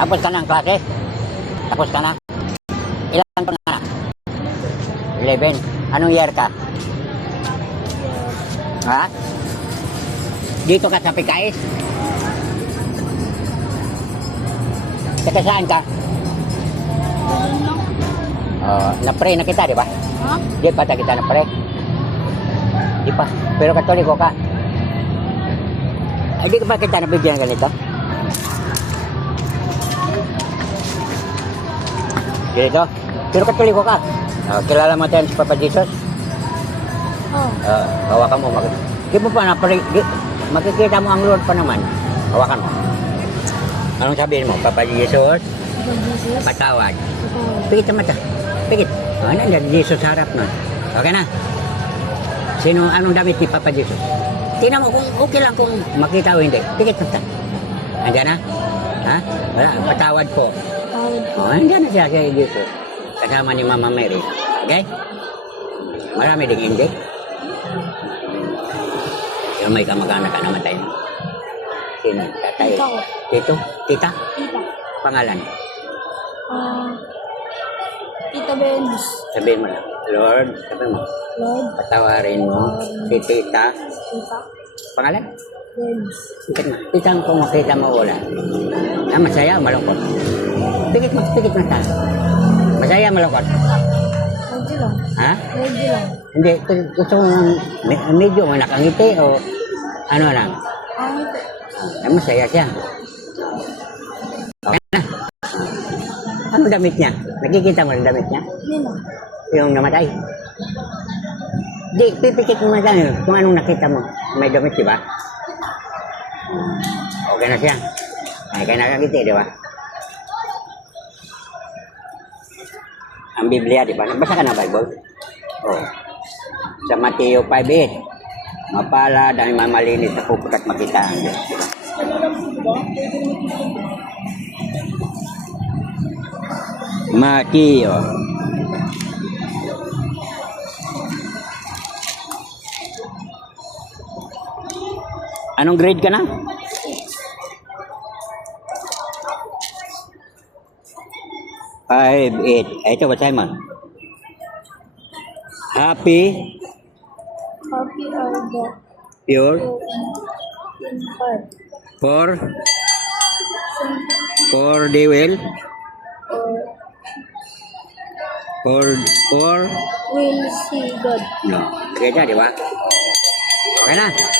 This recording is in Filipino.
Tapos ka na ang klase? Tapos ka na? Ilan taon na? 11. Anong year ka? Ha? Dito ka sa PKS? Saka saan ka? Na-pray na kita, di ba? Ha? Di pa kita na-pray? Di pa. Pero katoliko ka. Ay, di ka ba kita nabigyan ganito? Ganito? Pero katoliko ka. Kilala mo tayo si Papa Jesus? Oh. Hawakan mo. Di mo pa na-pray. Makikita mo ang Lord pa naman. Hawakan mo. Anong sabihin mo? Papa Jesus? Jesus. Patawad. Pikit sa mata. Pikit. Nandiyan, Jesus harap na. Okay na? Anong damit ni Papa Jesus? Tingnan mo kung okay lang kung makita o hindi. Pikit sa mata. Nandiyan na? Ha? Wala, patawad po. Nandiyan na siya kay Jesus. Kasama ni Mama Mary. Okay? Marami ding hindi. Pero may kamag-anak ka naman tayo. Sino? Tatay? Tito. Tito? Tita? Tita. Pangalan? Tita Venus. Sabihin mo na, Lord, sabihin mo, Lord. patawarin mo si Tita. Tita. Pangalan? Venus. Tita kung makita mo wala. Masaya o malungkot? Pikit mo tayo. Masaya o malungkot? Medyo lang. Ha? Medyo lang. Hindi, gusto mo medyo nakangiti o ano lang? Masaya siya. Okay na. Ano damit niya? Nakikita mo ang damit niya? Hindi lang. Yung namatay. Di, pipikit mo na lang kung anong nakita mo. May damit, di ba? Okay na siya. Ay, kaya nakakiti, di ba? Ang Biblia, di ba? Nagbasa ka na Bible? Oh. Sa Mateo 5:8. Mapalad ang mamalinis sa puput at makita ang Diyos. Di ba? Mateo. Anong grade ka na? Five, 8. Ito, basahin mo. Happy, Happy are the pure, in heart. for they will, Or for, will see God. no. Kaya, di ba? Okay na.